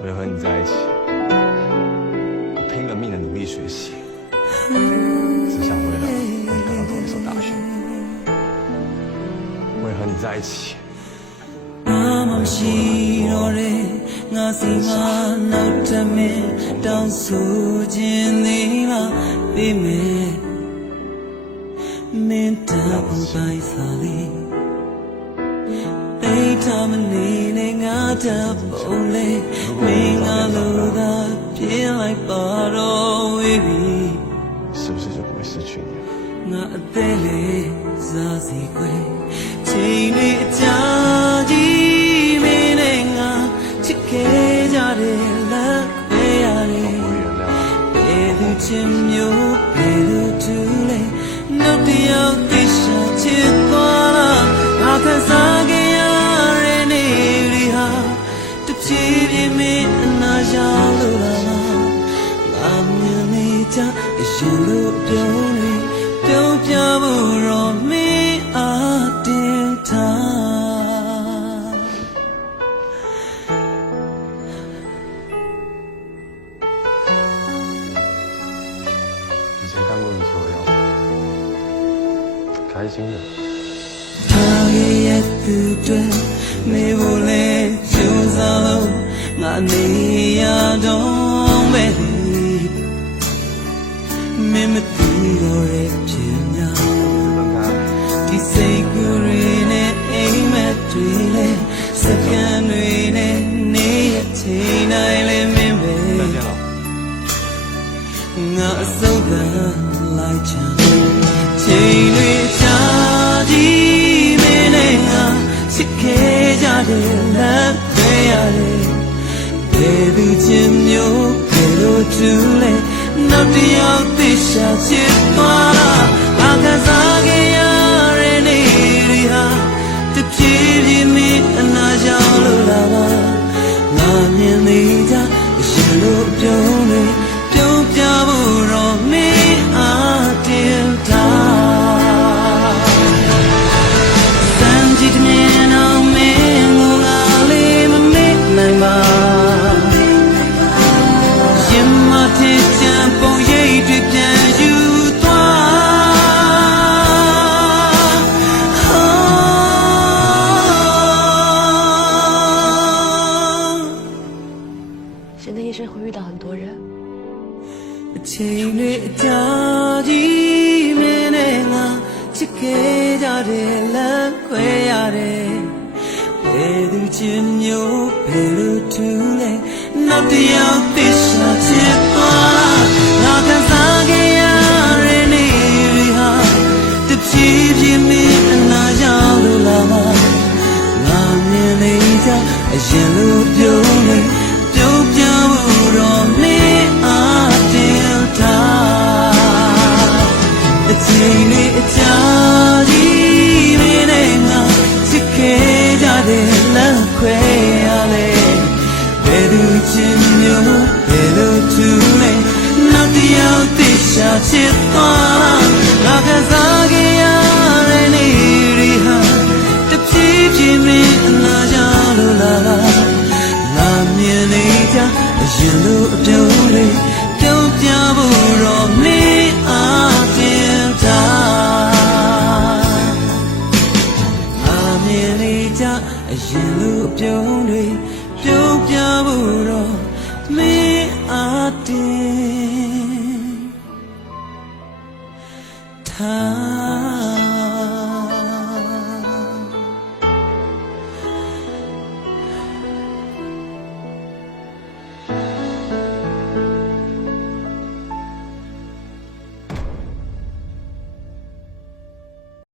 为了和你在一起，我拼了命的努力学习，只想为了和你考上同一所大学。为了和你在一起。 ngã sinh mà nào trăm mê đau số trên đi mà bị mê mê ta bằng tay xa đi đây ta mình đi để ngã ta bầu lê mê ngã lô ta phía lại bà đô baby 是不是就不会失去你了？ ngã tê lê ra gì quê chỉ để cha đi mê này ngã chỉ kể ra để là quê à để để từ chim nhớ để từ từ lệ nó tiêu tí sa chết qua là ngã khăn xa cái à để này đi ha tập chỉ đi mê na giao lưu là làm như này cha để xin lưu tiêu này tiêu tiêu bù rồi mê à tiêu tha 以前看过你说的样子，开心的。他也不对，没无泪就走，我没要懂呗。没没听过的偏呀，第四个人的爱没对嘞，三个人的你也听来了没没。 ငါအဆုံးကလိုက်ချင်ချိန်တွေကြာကြီးမင်းနဲ့ငါချစ်ခဲ့ကြတယ်လမ်းတွေရတယ်ဘယ်သူချင်းမျိုးဘယ်လိုတူလဲနောက်တစ်ယောက်သိရှာချစ်သွားတာငါခံစားခဲ့ရတဲ့နေ့တွေဟာတဖြည်းဖြည်းမင်းအနာကြောင့်လို့လာပါငါမြင်နေကြအရှင်တို့ပြုံးနေပြုံးပြဖို့တော့မင်းအားတင်တာစံကြည့်မြင်အောင်မင်းကိုငါလေးမမေ့နိုင်ပါရင်မထင်ချင်ပုံရိပ်တွေပြန်ယူ人的一生会遇到很多人。 ချိန်တွေအကြာကြီးမင်းနဲ့ငါချစ်ခဲ့ကြတယ်လမ်းခွဲရတယ်ဘယ်သူချင်းမျိုးဘယ်လိုတူလဲနောက်တစ်ယောက်သိရှာချစ်သွားငါခံစားခဲ့ရတဲ့နေ့တွေဟာတဖြည်းဖြည်းမင်းအနာရောက်လို့လာမှာငါမြင်နေကြအရင်လိုပြုံးနေပြုံးပြဖို့တော့မင်းအားတင်အချိန်လေးအကြာကြီးမင်းနဲ့ငါချစ်ခဲ့ကြတယ်လမ်းခွဲရလေဘယ်သူချင်းမျိုးဘယ်လိုတူလဲနောက်တစ်ယောက်သိရှာချစ်သွားငါခံစားခဲ့ရတဲ့နေ့တွေဟာတဖြည်းဖြည်းမင်းအနာကြောင့်လို့လာပါငါမြင်နေကြအရင်လိုအပြုံးတွေပြုံးပြဖို့တော့မင်းအားတင်တာမြင်နေကြအရင်လိုအပြုံးတွေပြုံးပြဖို့တော့မင်းအားတင်ထား